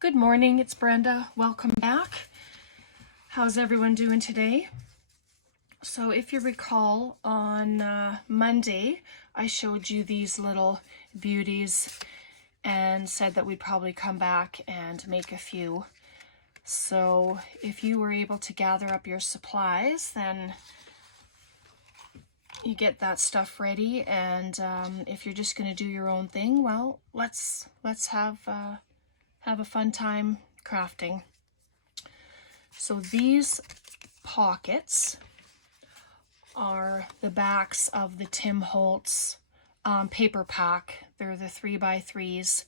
Good morning, it's Brenda. Welcome back. How's everyone doing today? So if you recall, on Monday, I showed you these little beauties and said that we'd probably come back and make a few. So if you were able to gather up your supplies, then you get that stuff ready. And if you're just going to do your own thing, well, let's have a fun time crafting. So these pockets are the backs of the Tim Holtz paper pack. They're the 3x3s.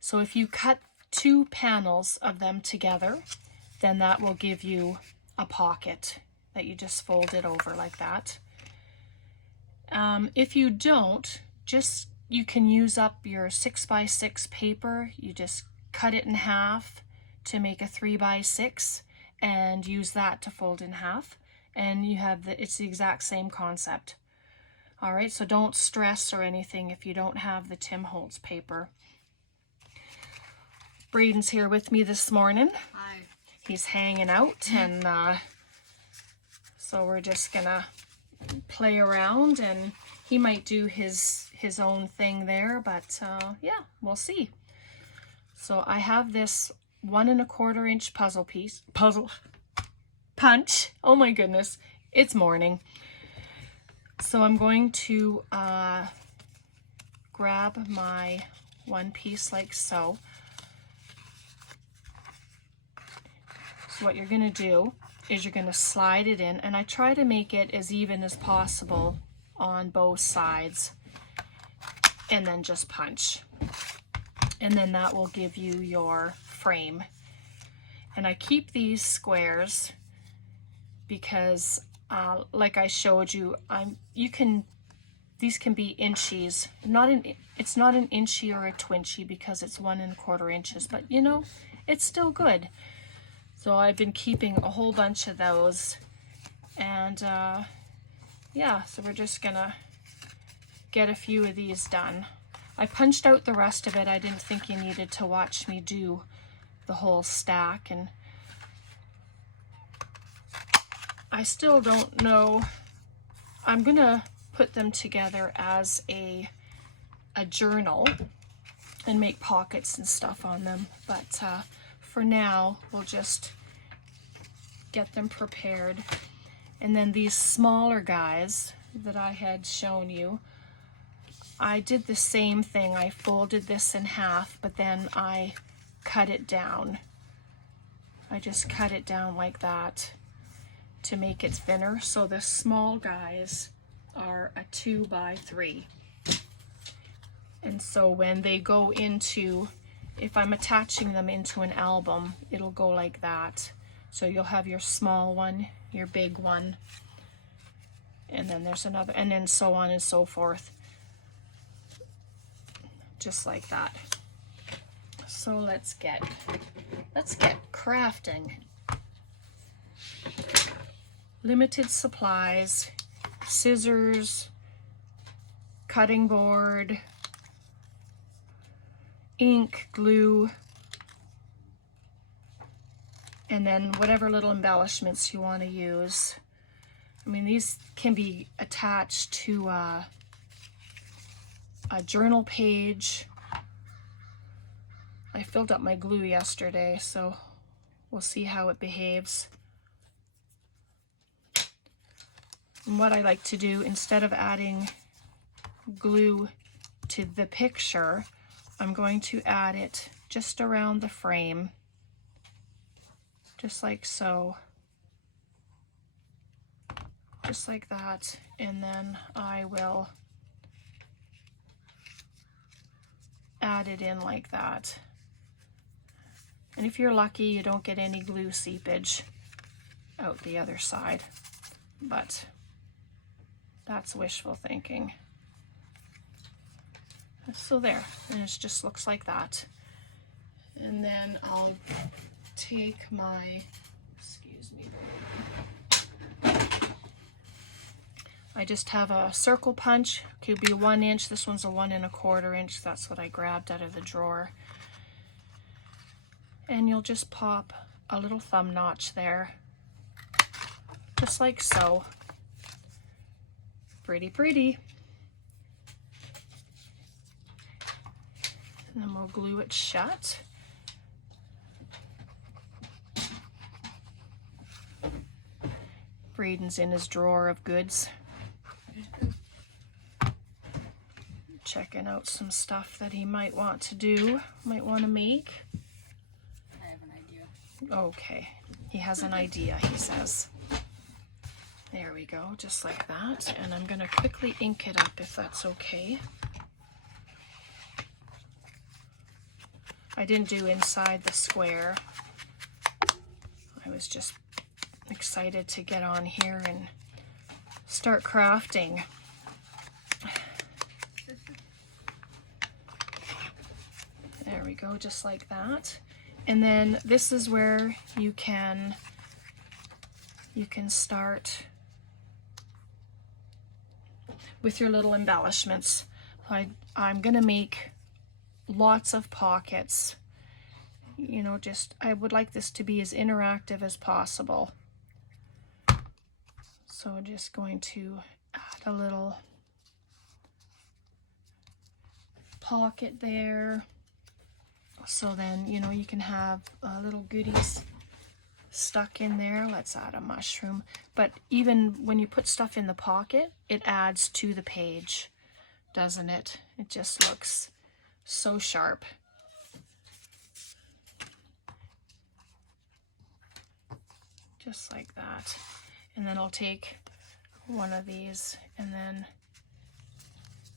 So if you cut 2 panels of them together, then that will give you a pocket that you just fold it over like that. If you don't, you can use up your 6x6 paper. You just cut it in half to make a 3x6 and use that to fold in half, and you have it's the exact same concept. All right, so don't stress or anything if you don't have the Tim Holtz paper. Braden's here with me this morning. Hi. He's hanging out, and so we're just gonna play around, and he might do his own thing there, but yeah, we'll see. So I have this 1 1/4 inch puzzle punch. Oh my goodness, it's morning. So I'm going to grab my one piece like so. So what you're going to do is you're going to slide it in, and I try to make it as even as possible on both sides, and then just punch. And then that will give you your frame. And I keep these squares because like I showed you, these can be inchies. It's not an inchy or a twinchy because it's 1 1/4 inches, but you know, it's still good. So I've been keeping a whole bunch of those, and yeah, so we're just gonna get a few of these done. I punched out the rest of it. I didn't think you needed to watch me do the whole stack, and I still don't know. I'm gonna put them together as a journal and make pockets and stuff on them, but for now we'll just get them prepared. And then these smaller guys that I had shown you, I did the same thing. I folded this in half, but then I cut it down. I just cut it down like that to make it thinner. So the small guys are a 2x3. And so when they go into, if I'm attaching them into an album, it'll go like that. So you'll have your small one, your big one, and then there's another, and then so on and so forth. Just like that. So let's get crafting. Limited supplies, scissors, cutting board, ink, glue, and then whatever little embellishments you want to use. I mean, these can be attached to a journal page. I filled up my glue yesterday, so we'll see how it behaves. And what I like to do, instead of adding glue to the picture, I'm going to add it just around the frame, just like so. Just like that, and then I will add it in like that. And if you're lucky, you don't get any glue seepage out the other side, but that's wishful thinking. So there, and it just looks like that. And then I'll take my, excuse me, I just have a circle punch. Could be 1 inch. This one's a 1 1/4 inch. That's what I grabbed out of the drawer. and you'll just pop a little thumb notch there, just like so. Pretty, pretty. And then we'll glue it shut. Braden's in his drawer of goods, checking out some stuff that he might want to do, might want to make. I have an idea. Okay, he has an idea, he says. There we go, just like that. And I'm going to quickly ink it up if that's okay. I didn't do inside the square. I was just excited to get on here and start crafting. There we go, just like that. And then this is where you can start with your little embellishments. I'm gonna make lots of pockets. You know, I would like this to be as interactive as possible. So I'm just going to add a little pocket there. So then, you know, you can have little goodies stuck in there. Let's add a mushroom. But even when you put stuff in the pocket, it adds to the page, doesn't it? It just looks so sharp. Just like that. And then I'll take one of these, and then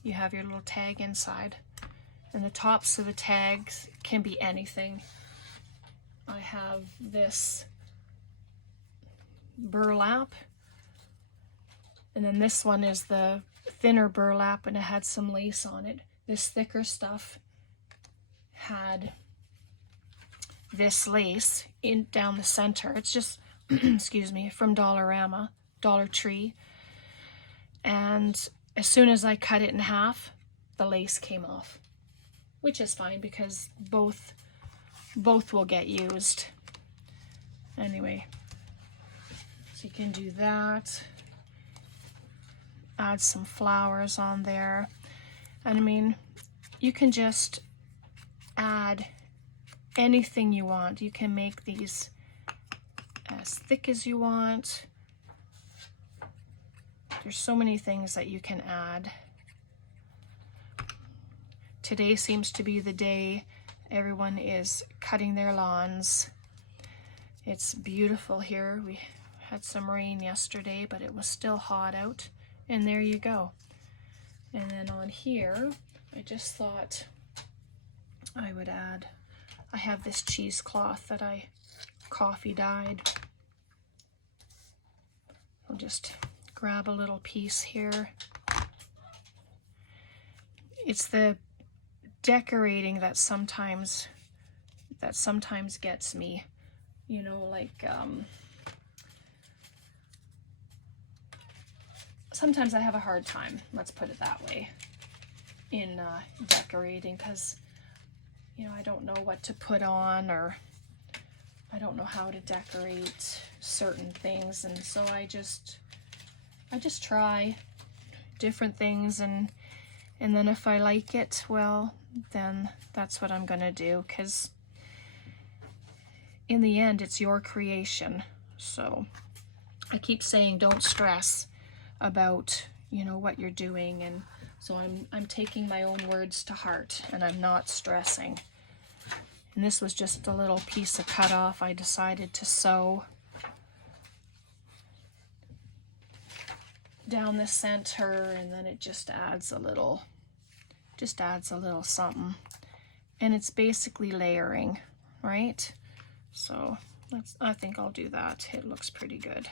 you have your little tag inside. And the tops of the tags can be anything. I have this burlap, and then this one is the thinner burlap, and it had some lace on it. This thicker stuff had this lace in down the center. It's just excuse me, from Dollarama, Dollar Tree. And as soon as I cut it in half, the lace came off, which is fine because both will get used. Anyway, so you can do that. Add some flowers on there. And I mean, you can just add anything you want. You can make these as thick as you want. There's so many things that you can add. Today seems to be the day everyone is cutting their lawns. It's beautiful here. We had some rain yesterday, but it was still hot out. And there you go. And then on here, I just thought I would add, I have this cheesecloth that I coffee dyed. I'll just grab a little piece here. It's the decorating that sometimes gets me, you know, like sometimes I have a hard time, let's put it that way, in decorating, because you know, I don't know what to put on, or I don't know how to decorate certain things, and so I just try different things, and then if I like it, well, then that's what I'm gonna do, because in the end it's your creation. So I keep saying don't stress about, you know, what you're doing, and so I'm taking my own words to heart, and I'm not stressing. And this was just a little piece of cut off I decided to sew down the center, and then it just adds a little something. And it's basically layering, right? So I think I'll do that. It looks pretty good.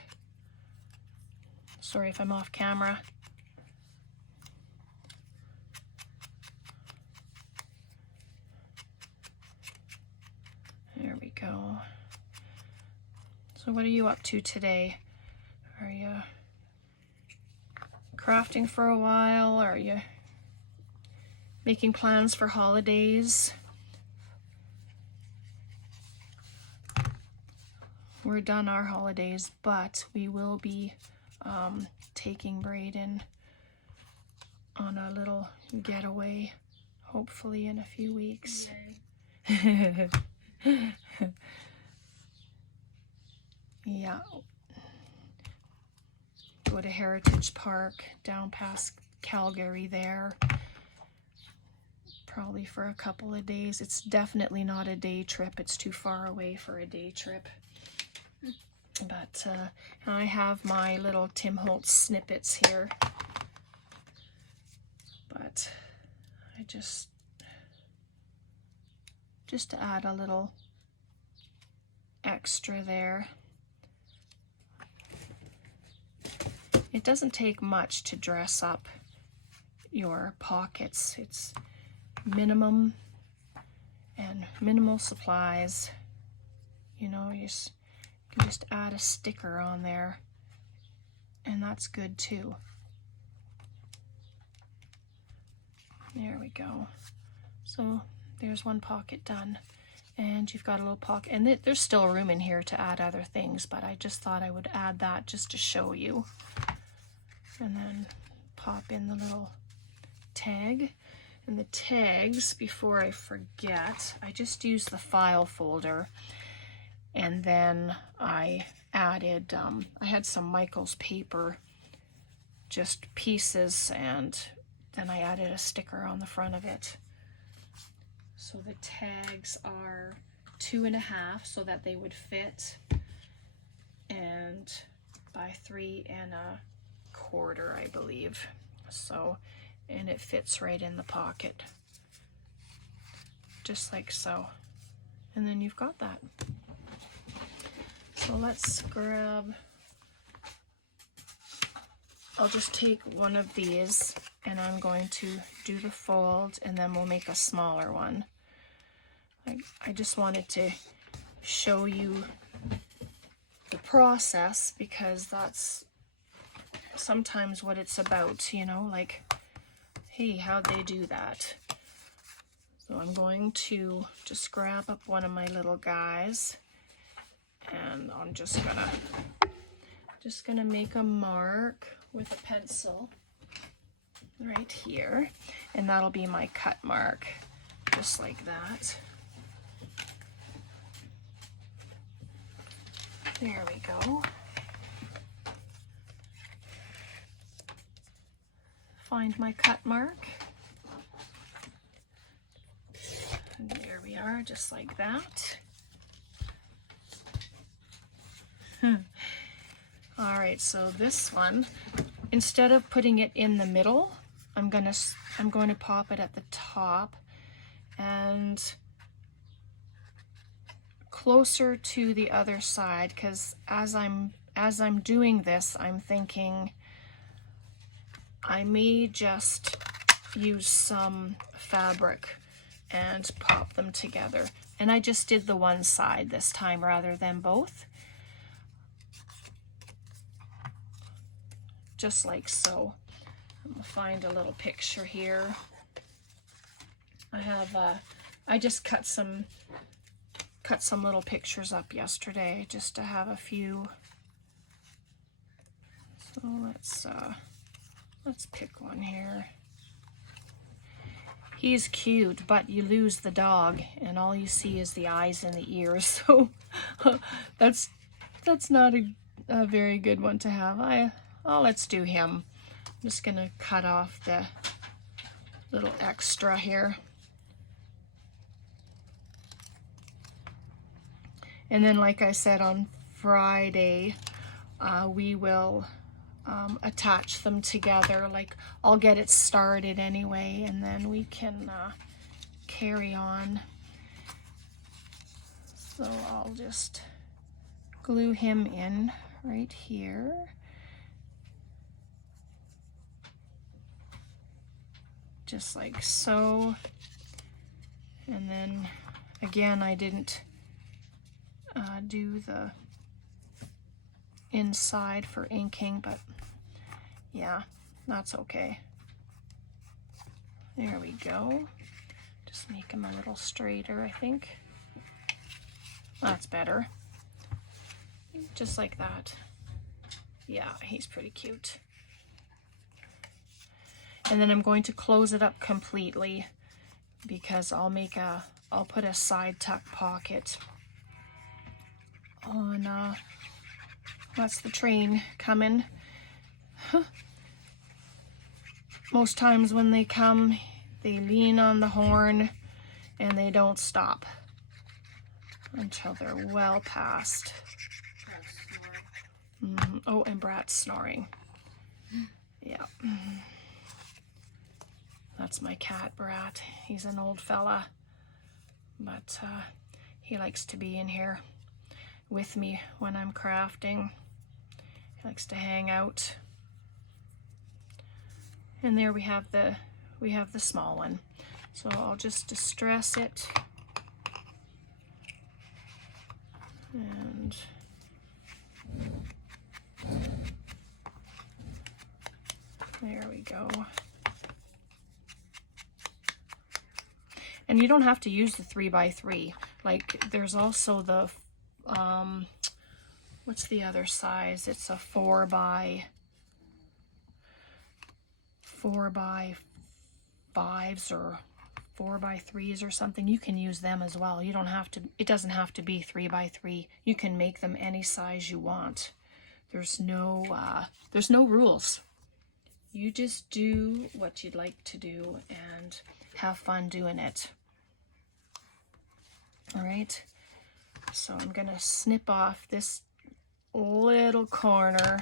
Sorry if I'm off camera. There we go. So what are you up to today? Are you crafting for a while? Are you making plans for holidays? we're done our holidays, but we will be taking Brayden on a little getaway, hopefully in a few weeks. Yeah. Go to Heritage Park down past Calgary there. Probably for a couple of days. It's definitely not a day trip. It's too far away for a day trip. But I have my little Tim Holtz snippets here. But I just to add a little extra there. It doesn't take much to dress up your pockets. It's minimum and minimal supplies. You know, you can just add a sticker on there, and that's good too. There we go. So there's one pocket done, and you've got a little pocket, and there's still room in here to add other things, but I just thought I would add that just to show you. And then pop in the little tag. And the tags, before I forget, I just used the file folder, and then I added, I had some Michael's paper, just pieces, and then I added a sticker on the front of it. So the tags are 2.5 so that they would fit, and by 3.25, I believe. So, and it fits right in the pocket, just like so. And then you've got that. So let's grab, I'll just take one of these, and I'm going to do the fold, and then we'll make a smaller one. I just wanted to show you the process, because that's sometimes what it's about, you know, like, hey, how'd they do that? So I'm going to just grab up one of my little guys, and I'm just gonna make a mark with a pencil right here, and that'll be my cut mark, just like that. There we go. Find my cut mark. And there we are, just like that. All right, so this one, instead of putting it in the middle, I'm going to pop it at the top and closer to the other side, because as I'm doing this, I'm thinking I may just use some fabric and pop them together. And I just did the one side this time rather than both. Just like so. I'm gonna find a little picture here. I just cut some little pictures up yesterday just to have a few. So let's pick one here. He's cute, but you lose the dog and all you see is the eyes and the ears. So that's not a very good one to have. Let's do him. I'm just gonna cut off the little extra here. And then, like I said, on Friday, we will attach them together. Like, I'll get it started anyway, and then we can carry on. So I'll just glue him in right here. Just like so. And then again, I didn't do the inside for inking, but yeah, that's okay. There we go. Just make him a little straighter, I think. That's better. just like that. Yeah, he's pretty cute. And then I'm going to close it up completely because I'll put a side tuck pocket on, that's the train coming. Most times when they come, they lean on the horn and they don't stop until they're well past. Oh, and Brat's snoring. Yeah. That's my cat, Brat. He's an old fella, but he likes to be in here with me when I'm crafting. He likes to hang out. And there we have the small one. So I'll just distress it. And there we go. And you don't have to use the 3x3. Like there's also the, what's the other size? It's a 4x5s or 4x3s or something. You can use them as well. You don't have to, it doesn't have to be 3x3. You can make them any size you want. There's no rules. You just do what you'd like to do and have fun doing it. All right, so I'm gonna snip off this little corner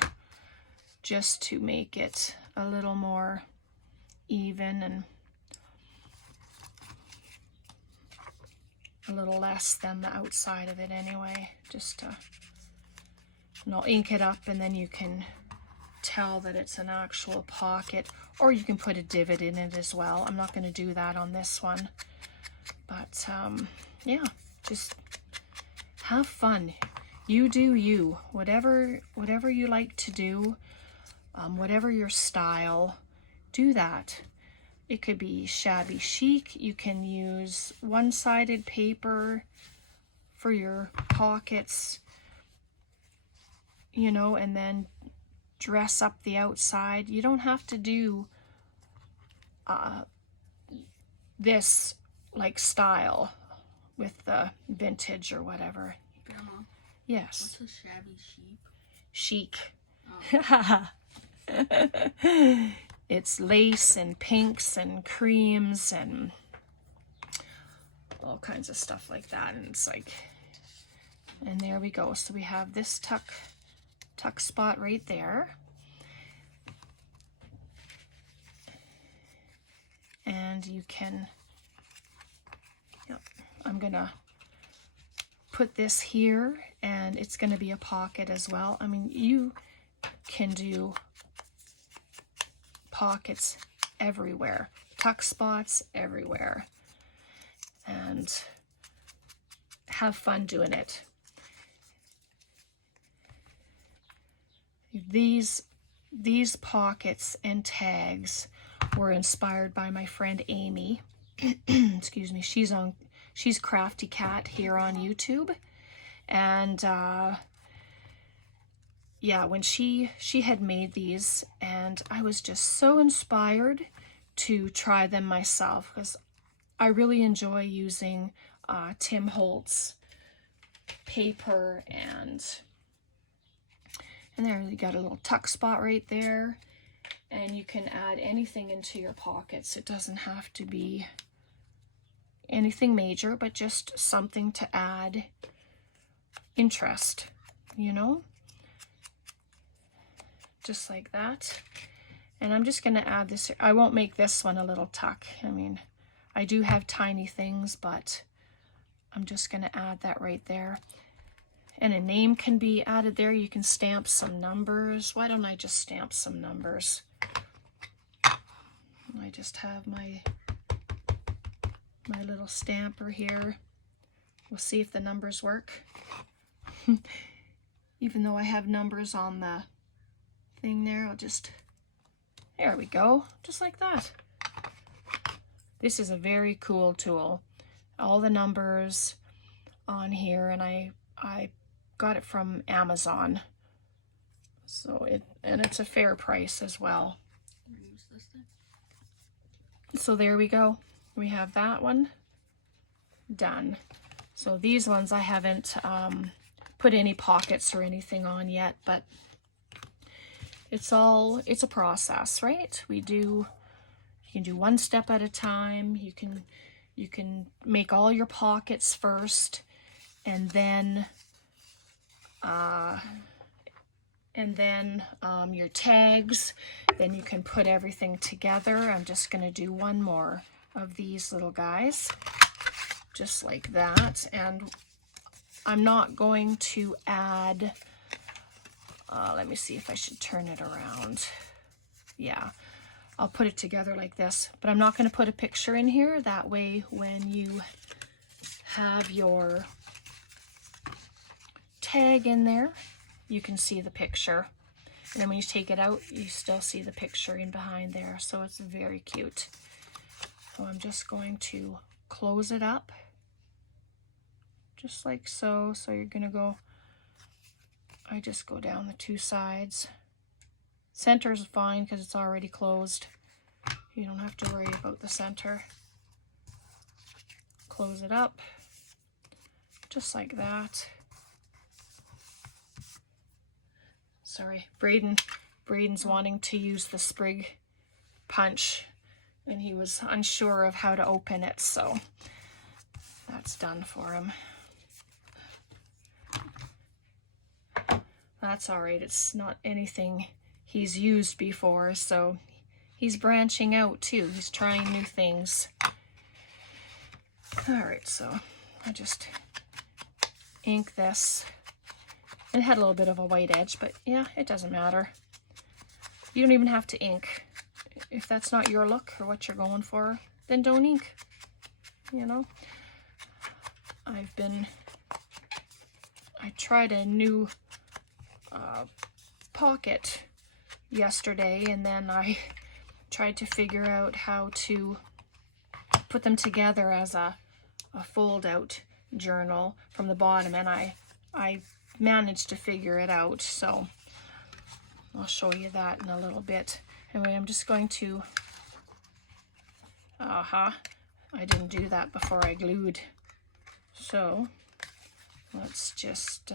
just to make it a little more even and a little less than the outside of it anyway, just to, and I'll ink it up and then you can tell that it's an actual pocket, or you can put a divot in it as well. I'm not going to do that on this one, but yeah, just have fun. You do you, whatever you like to do, whatever your style, do that. It could be shabby chic. You can use one-sided paper for your pockets, you know, and then dress up the outside. You don't have to do this like style with the vintage or whatever. Grandma, Yes. what's a shabby sheep? Chic. Oh. It's lace and pinks and creams and all kinds of stuff like that. And it's like, and there we go. So we have this tuck spot right there. And you can, yep, I'm gonna put this here and it's gonna be a pocket as well. I mean, you can do pockets everywhere, tuck spots everywhere, and have fun doing it. These pockets and tags were inspired by my friend Amy. Excuse me. She's Crafty Cat here on YouTube, and yeah, when she had made these, and I was just so inspired to try them myself because I really enjoy using Tim Holtz paper, and there you got a little tuck spot right there, and you can add anything into your pockets. It doesn't have to be anything major, but just something to add interest, you know, just like that. And I'm just going to add this. I won't make this one a little tuck. I mean, I do have tiny things, but I'm just going to add that right there. And a name can be added there. You can stamp some numbers. Why don't I just stamp some numbers? I just have my little stamper here. We'll see if the numbers work. Even though I have numbers on the thing there, I'll just, there we go, just like that. This is a very cool tool. All the numbers on here, and I got it from Amazon. So it's a fair price as well. So there we go. We have that one done. So these ones I haven't put any pockets or anything on yet, but it's a process, right? You can do one step at a time. You can make all your pockets first, and then your tags. Then you can put everything together. I'm just going to do one more of these little guys, just like that. And I'm not going to add, let me see if I should turn it around. Yeah, I'll put it together like this, but I'm not going to put a picture in here. That way, when you have your tag in there, you can see the picture. And then when you take it out, you still see the picture in behind there. So it's very cute. So I'm just going to close it up, just like so. So you're going to go, I just go down the two sides. Center's fine because it's already closed. You don't have to worry about the center. Close it up, just like that. Sorry, Braden's wanting to use the sprig punch, and he was unsure of how to open it, so that's done for him. That's all right. It's not anything he's used before, so he's branching out too. He's trying new things. All right, so I just ink this. It had a little bit of a white edge, but yeah, it doesn't matter. You don't even have to ink. If that's not your look or what you're going for, then don't ink. You know, I tried a new pocket yesterday, and then I tried to figure out how to put them together as a fold-out journal from the bottom, and I managed to figure it out, so I'll show you that in a little bit. Anyway, I'm just going to, I didn't do that before I glued, so let's just,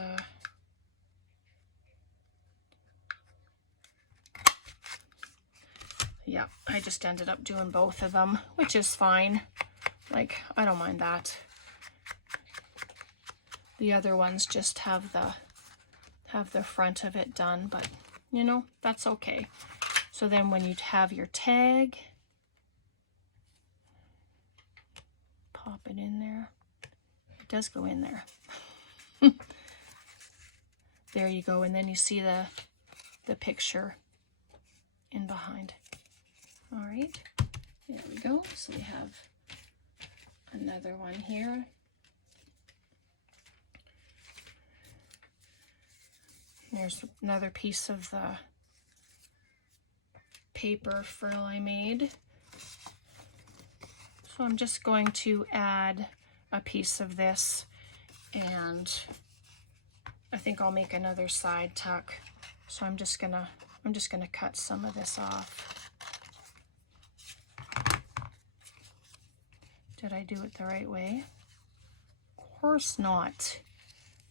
yeah, I just ended up doing both of them, which is fine. Like, I don't mind that. The other ones just have the front of it done, but you know, that's okay. So then when you have your tag, pop it in there. It does go in there. There you go, and then you see the picture in behind. All right, there we go. So we have another one here. There's another piece of the paper frill I made. So I'm just going to add a piece of this, and I think I'll make another side tuck. So I'm just gonna cut some of this off. Did I do it the right way? Of course not,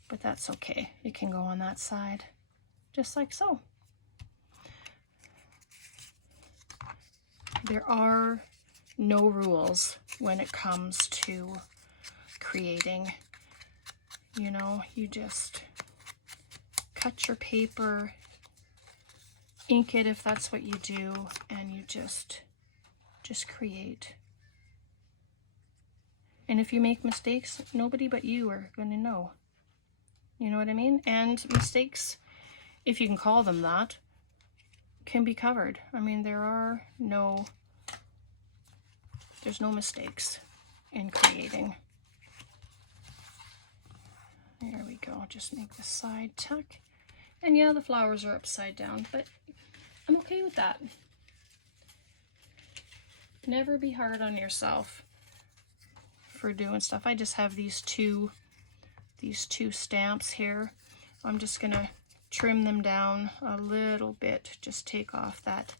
but that's okay. It can go on that side, just like so. There are no rules when it comes to creating. You know, you just cut your paper, ink it if that's what you do, and you just create. And if you make mistakes, nobody but you are going to know. You know what I mean? And mistakes, if you can call them that, can be covered. I mean, there's no mistakes in creating. There we go. Just make the side tuck. And yeah, the flowers are upside down, but I'm okay with that. Never be hard on yourself for doing stuff. I just have these two stamps here, I'm just gonna trim them down a little bit. Just take off that.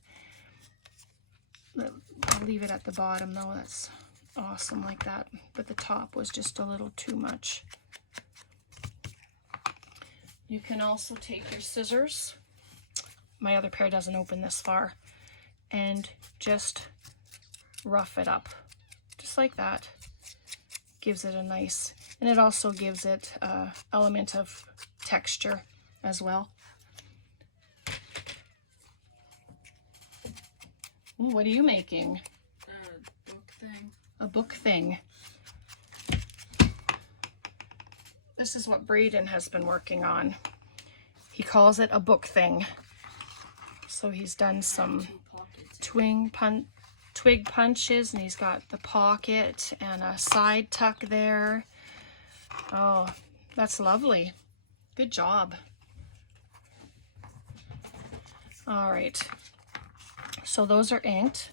I'll leave it at the bottom though. That's awesome like that. But the top was just a little too much. You can also take your scissors. My other pair doesn't open this far. And just rough it up. Just like that. Gives it a nice, and it also gives it an element of texture as well. Ooh, what are you making? A book thing. A book thing. This is what Braden has been working on. He calls it a book thing. So he's done some twig punches, and he's got the pocket and a side tuck there. Oh, that's lovely. Good job. All right. So those are inked,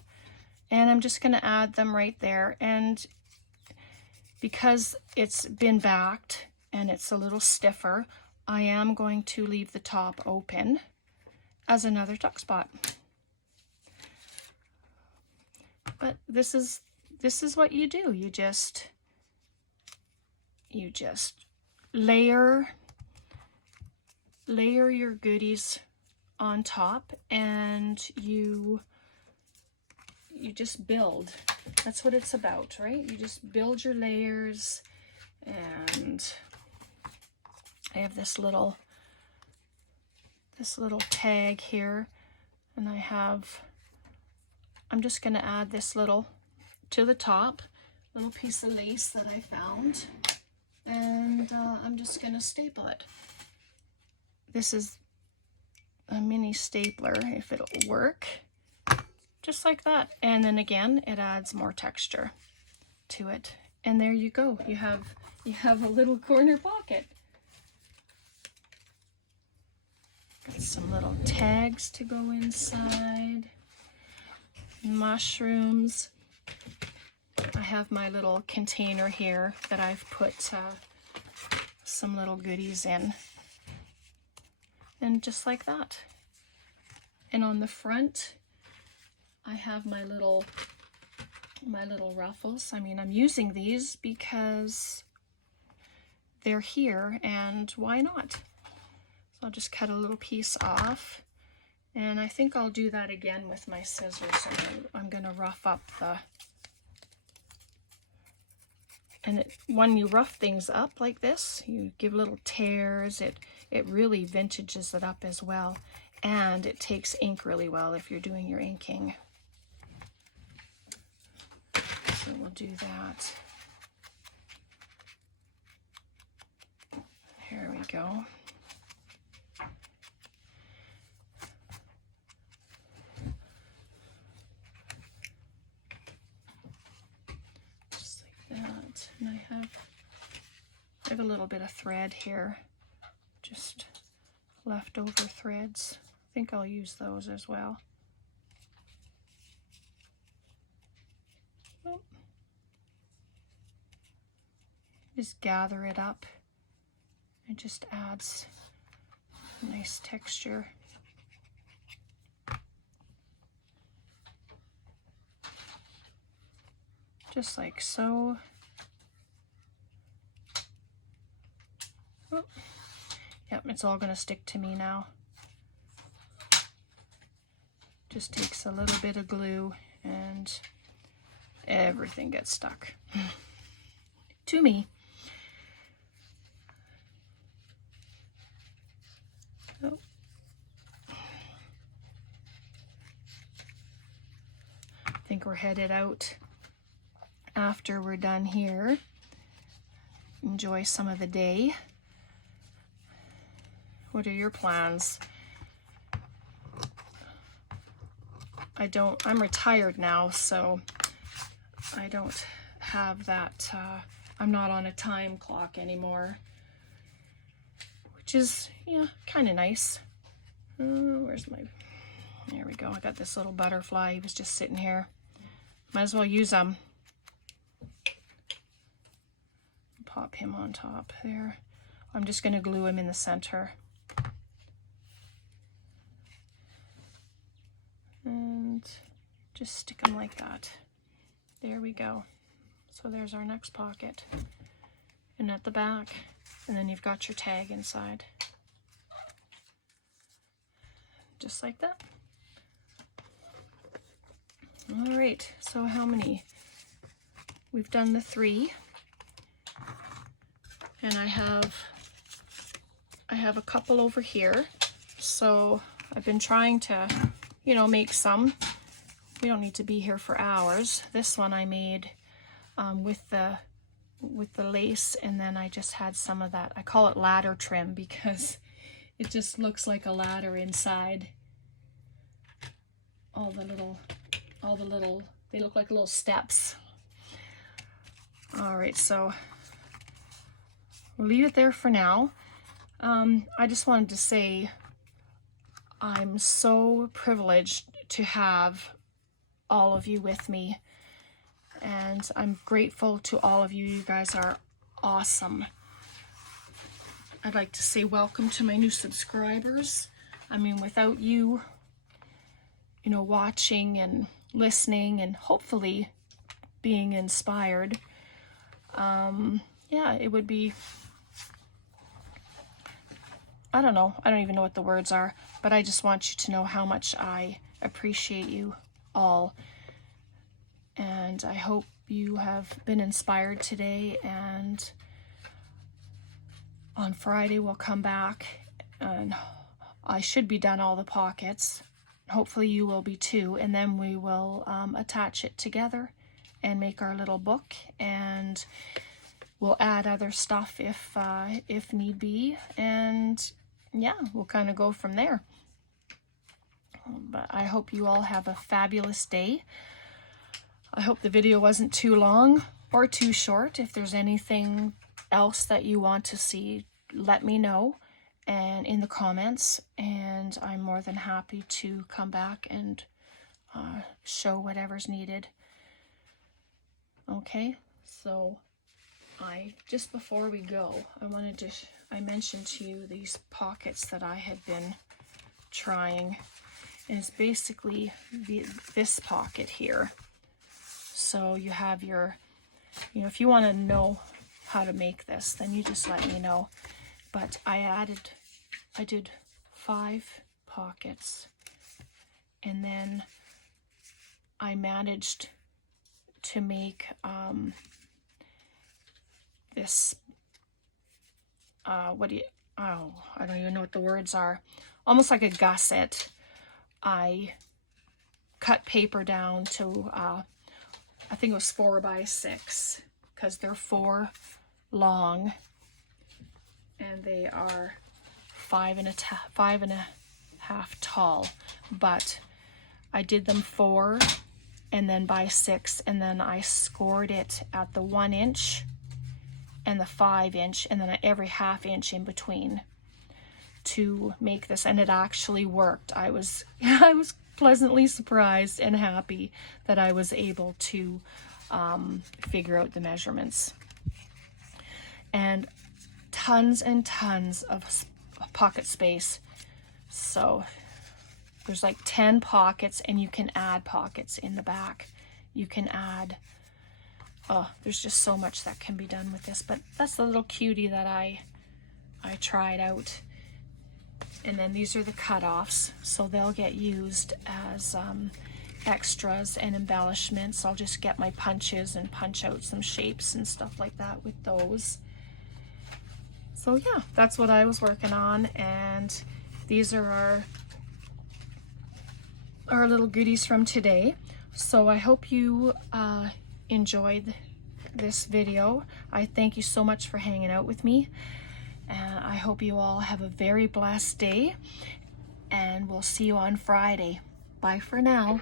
and I'm just going to add them right there. And because it's been backed and it's a little stiffer, I am going to leave the top open as another tuck spot. But this is what you do. You just layer your goodies on top, and you just build. That's what it's about, right? You just build your layers. And I have this little tag here, and I'm just going to add this little to the top, little piece of lace that I found, and I'm just going to staple it. This is a mini stapler, if it'll work, just like that. And then again, it adds more texture to it. And there you go. You have a little corner pocket. Got some little tags to go inside. Mushrooms. I have my little container here that I've put some little goodies in. And just like that. And on the front, I have my little ruffles. I mean, I'm using these because they're here, and why not? So I'll just cut a little piece off, and I think I'll do that again with my scissors. I'm going to rough up and when you rough things up like this, you give little tears, it really vintages it up as well, and it takes ink really well if you're doing your inking. So we'll do that. Here we go. Just like that. And I have a little bit of thread here, just leftover threads. I think I'll use those as well. Oh. Just gather it up. It just adds a nice texture. Just like so. Oh. Yep, it's all going to stick to me now. Just takes a little bit of glue and everything gets stuck to me. Oh. I think we're headed out after we're done here. Enjoy some of the day. What are your plans? I'm retired now, so I don't have that, I'm not on a time clock anymore, which is, yeah, kind of nice. Where's my, there we go. I got this little butterfly. He was just sitting here. Might as well use them. Pop him on top there. I'm just going to glue them in the center. And just stick them like that. There we go. So there's our next pocket. And at the back, and then you've got your tag inside. Just like that. All right, so how many? We've done the 3. And I have a couple over here. So I've been trying to, you know, make some. We don't need to be here for hours. This one I made with the lace, and then I just had some of that. I call it ladder trim because it just looks like a ladder inside. All the little, they look like little steps. All right, so we'll leave it there for now. I just wanted to say I'm so privileged to have all of you with me, and I'm grateful to all of you. You guys are awesome. I'd like to say welcome to my new subscribers. I mean, without you, you know, watching and listening and hopefully being inspired, yeah, it would be, I don't know, I don't even know what the words are, but I just want you to know how much I appreciate you all. And I hope you have been inspired today, and on Friday we'll come back and I should be done all the pockets. Hopefully you will be too, and then we will attach it together and make our little book, and we'll add other stuff if need be, and yeah, we'll kind of go from there. But I hope you all have a fabulous day. I hope the video wasn't too long or too short. If there's anything else that you want to see, let me know and in the comments, and I'm more than happy to come back and show whatever's needed. Okay, so just before we go, I mentioned to you these pockets that I had been trying, and it's basically this pocket here. So you have your, you know, if you want to know how to make this, then you just let me know. But I did 5 pockets, and then I managed to make this, I don't even know what the words are, almost like a gusset. I cut paper down to, I think it was 4 by 6, because they're 4 long, and they are 5 and a half tall, but I did them 4 and then by 6, and then I scored it at the 1 inch and the 5 inch, and then every ½ inch in between to make this, and it actually worked. I was pleasantly surprised and happy that I was able to figure out the measurements. And tons and tons of pocket space. So there's like 10 pockets, and you can add pockets in the back. You can add, there's just so much that can be done with this, but that's the little cutie that I tried out. And then these are the cutoffs, so they'll get used as extras and embellishments. I'll just get my punches and punch out some shapes and stuff like that with those. So yeah, that's what I was working on, and these are our little goodies from today. So I hope you enjoyed this video. I thank you so much for hanging out with me, and I hope you all have a very blessed day, and we'll see you on Friday. Bye for now.